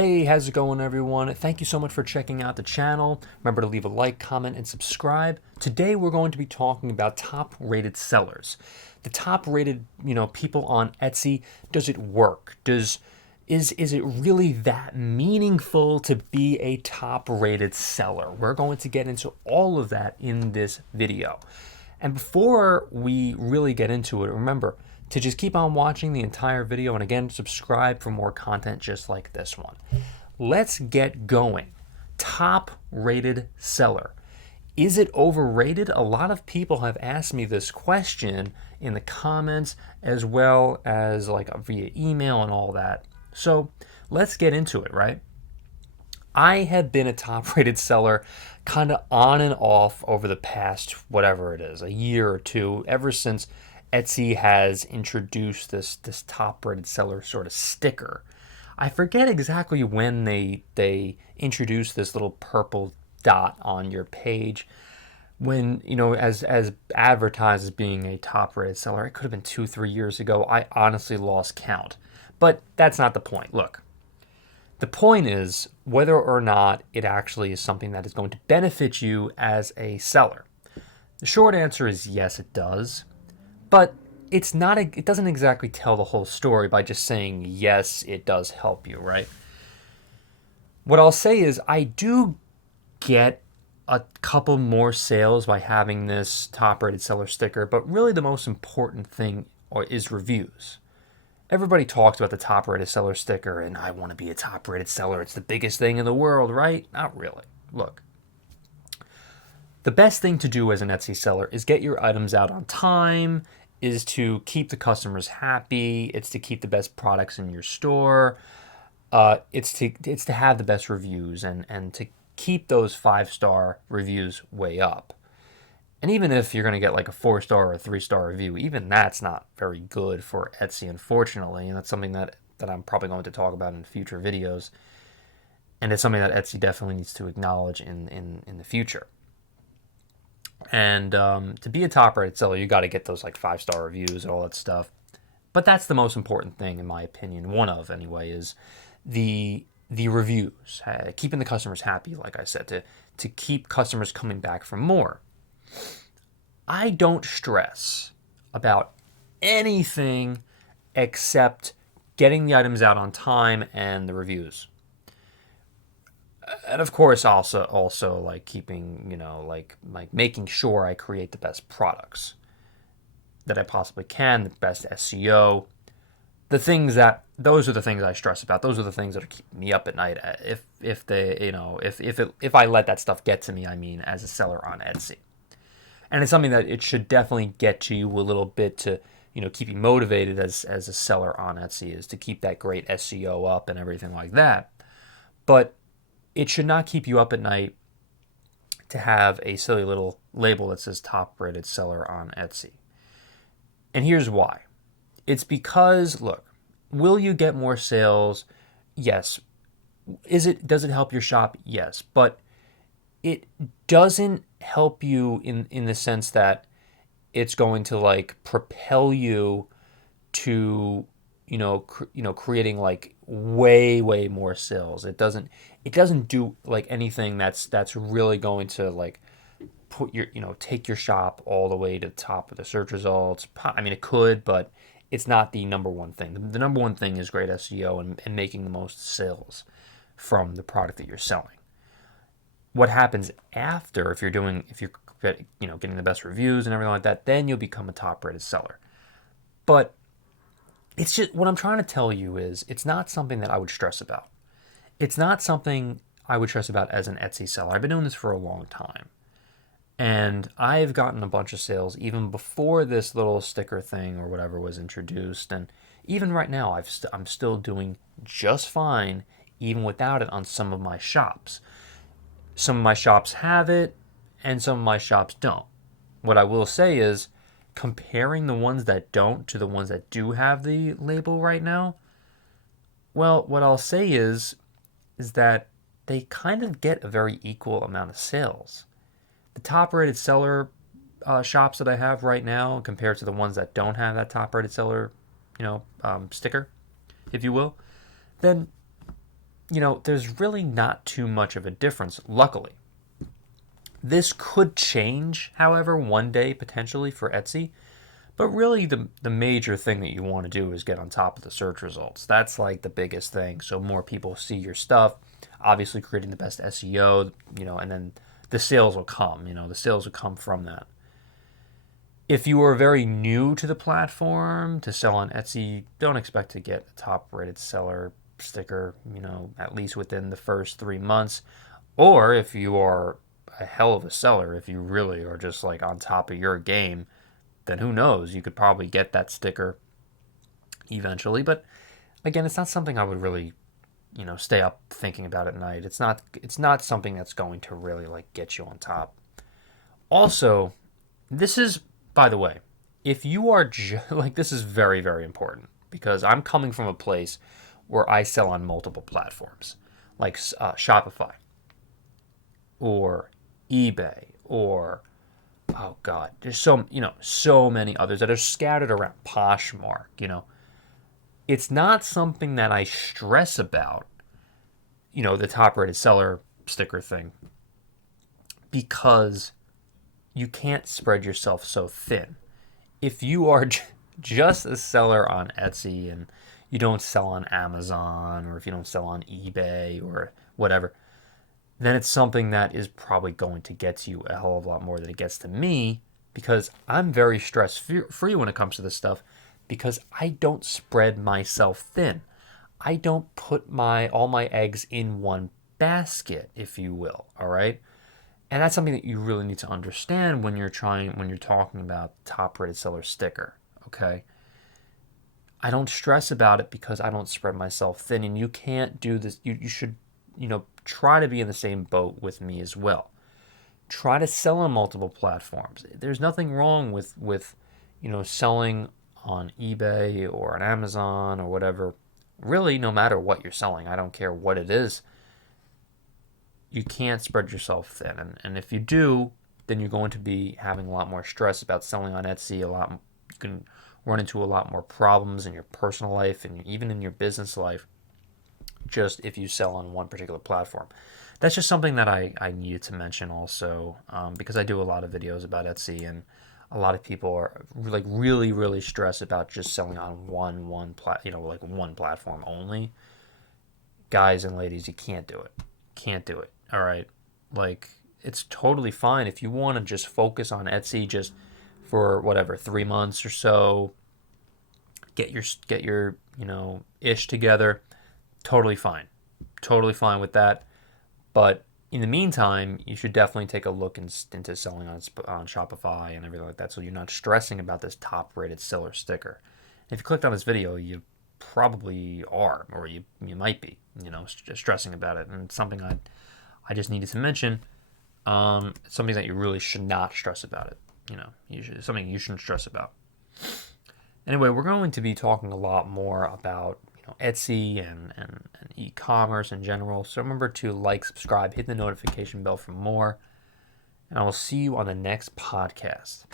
Hey, how's it going, everyone? Thank you so much for checking out the channel. Remember to leave a like, comment, and subscribe. Today we're going to be talking about top-rated sellers. The top-rated, people on Etsy. Does it work? Is it really that meaningful to be a top-rated seller? We're going to get into all of that in this video. And before we really get into it, remember to just keep on watching the entire video, and again, subscribe for more content just like this one. Let's get going. Top rated seller. Is it overrated? A lot of people have asked me this question in the comments as well as like via email and all that. So let's get into it, right? I have been a top rated seller kind of on and off over the past, whatever it is, a year or two, ever since Etsy has introduced this top rated seller sort of sticker. I forget exactly when they introduced this little purple dot on your page when, as advertised as being a top rated seller. It could have been 2-3 years ago. I honestly lost count. But that's not the point. Look, the point is whether or not it actually is something that is going to benefit you as a seller. The short answer is yes, it does. But it doesn't exactly tell the whole story by just saying, yes, it does help you, right? What I'll say is I do get a couple more sales by having this top-rated seller sticker, but really the most important thing is reviews. Everybody talks about the top-rated seller sticker, and I want to be a top-rated seller. It's the biggest thing in the world, right? Not really. Look, the best thing to do as an Etsy seller is get your items out on time, is to keep the customers happy. It's to keep the best products in your store. It's to have the best reviews and to keep those 5-star reviews way up. And even if you're going to get like a 4-star or a 3-star review, even that's not very good for Etsy, unfortunately. And that's something that I'm probably going to talk about in future videos. And it's something that Etsy definitely needs to acknowledge in the future. And to be a top-rated seller, you got to get those like 5-star reviews and all that stuff. But that's the most important thing, in my opinion. One of, anyway, is the reviews, keeping the customers happy. Like I said, to keep customers coming back for more. I don't stress about anything except getting the items out on time and the reviews. And of course, also like keeping, like making sure I create the best products that I possibly can, the best SEO. Those are the things I stress about. Those are the things that are keeping me up at night. If I let that stuff get to me, I mean, as a seller on Etsy. And it's something that it should definitely get to you a little bit to, keep you motivated as a seller on Etsy, is to keep that great SEO up and everything like that. But it should not keep you up at night to have a silly little label that says top-rated seller on Etsy. And here's why. It's because, look, will you get more sales? Yes. Does it help your shop? Yes. But it doesn't help you in the sense that it's going to like propel you to creating like way more sales. It doesn't do like anything that's really going to like put your take your shop all the way to the top of the search results. I mean, it could, but it's not the number one thing. The number one thing is great SEO and making the most sales from the product that you're selling. What happens after, if you're getting the best reviews and everything like that, then you'll become a top-rated seller. But it's just, what I'm trying to tell you is, it's not something that I would stress about. It's not something I would stress about as an Etsy seller. I've been doing this for a long time. And I've gotten a bunch of sales even before this little sticker thing or whatever was introduced. And even right now, I'm still doing just fine, even without it, on some of my shops. Some of my shops have it, and some of my shops don't. What I will say is, comparing the ones that don't to the ones that do have the label right now, well, what I'll say is that they kind of get a very equal amount of sales. The top-rated seller shops that I have right now, compared to the ones that don't have that top-rated seller, sticker, if you will, then there's really not too much of a difference, luckily. This could change, however, one day potentially for Etsy. But really, the major thing that you want to do is get on top of the search results. That's like the biggest thing. So more people see your stuff, obviously creating the best SEO, and then the sales will come. The sales will come from that. If you are very new to the platform to sell on Etsy, don't expect to get a top rated seller sticker, at least within the first 3 months. Or if you are a hell of a seller, if you really are just like on top of your game, then who knows? You could probably get that sticker eventually. But again, it's not something I would really, stay up thinking about at night. It's not something that's going to really like get you on top. Also, this is, by the way, if you are like, this is very, very important because I'm coming from a place where I sell on multiple platforms like Shopify or eBay or, oh God, there's so many others that are scattered around. Poshmark. It's not something that I stress about, the top rated seller sticker thing, because you can't spread yourself so thin. If you are just a seller on Etsy and you don't sell on Amazon, or if you don't sell on eBay or whatever, then it's something that is probably going to get to you a hell of a lot more than it gets to me, because I'm very stress free when it comes to this stuff, because I don't spread myself thin. I don't put all my eggs in one basket, if you will, all right? And that's something that you really need to understand when you're talking about top rated seller sticker, okay? I don't stress about it because I don't spread myself thin, and you can't do this. You should, try to be in the same boat with me as well. Try to sell on multiple platforms. There's nothing wrong with selling on eBay or on Amazon or whatever. Really, no matter what you're selling, I don't care what it is. You can't spread yourself thin, and if you do, then you're going to be having a lot more stress about selling on Etsy. You can run into a lot more problems in your personal life and even in your business life, just if you sell on one particular platform. That's just something that I needed to mention also, because I do a lot of videos about Etsy, and a lot of people are like really, really stressed about just selling on one platform only. Guys and ladies, you can't do it. Can't do it. All right. Like, it's totally fine if you want to just focus on Etsy just for whatever 3 months or so. Get your ish together. Totally fine. Totally fine with that. But in the meantime, you should definitely take a look into selling on Shopify and everything like that, so you're not stressing about this top-rated seller sticker. If you clicked on this video, you probably are, or you might be, stressing about it. And it's something I just needed to mention. It's something that you really should not stress about it. It's something you shouldn't stress about. Anyway, we're going to be talking a lot more about Etsy and e-commerce in general. So remember to like, subscribe, hit the notification bell for more, and I will see you on the next podcast.